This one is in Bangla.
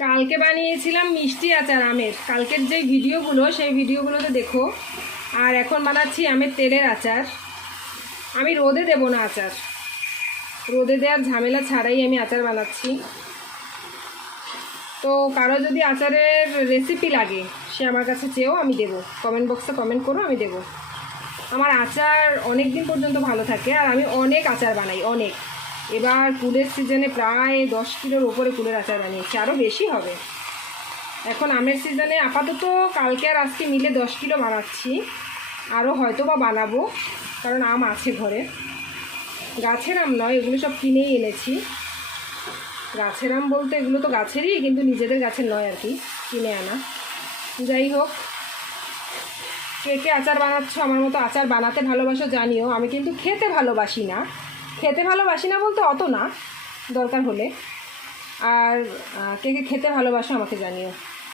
কালকে বানিয়েছিলাম মিষ্টি আচার আমের। কালকের যে ভিডিওগুলো সেই ভিডিওগুলোতে দেখো। আর এখন বানাচ্ছি আমের তেলের আচার। আমি রোদে দেবো না আচার, রোদে দেওয়ার ঝামেলা ছাড়াই আমি আচার বানাচ্ছি। তো কারো যদি আচারের রেসিপি লাগে সে আমার কাছে চেয়েও আমি দেবো, কমেন্ট বক্সে কমেন্ট করো, আমি দেবো। আমার আচার অনেক দিন পর্যন্ত ভালো থাকে আর আমি অনেক আচার বানাই, অনেক। এবার কুলের সিজনে প্রায় 10 কিলোর ওপরে কুলের আচার বানিয়েছি, আরও বেশি হবে। এখন আমের সিজনে আপাতত কালকে আর আজকে মিলে 10 কিলো বানাচ্ছি, আরও হয়তো বা বানাবো, কারণ আম আছে ঘরে। গাছের আম নয়, এগুলো সব কিনেই এনেছি। গাছের আম বলতে এগুলো তো গাছেরই, কিন্তু নিজেদের গাছের নয় আর কি, কিনে আনা। যাই হোক, কে কে আচার বানাচ্ছ, আমার মতো আচার বানাতে ভালোবাসো জানিও। আমি কিন্তু খেতে ভালোবাসি না, খেতে ভালোবাসি না বলতে অত না, দরকার হলে। আর কে কে খেতে ভালোবাসো আমাকে জানিও।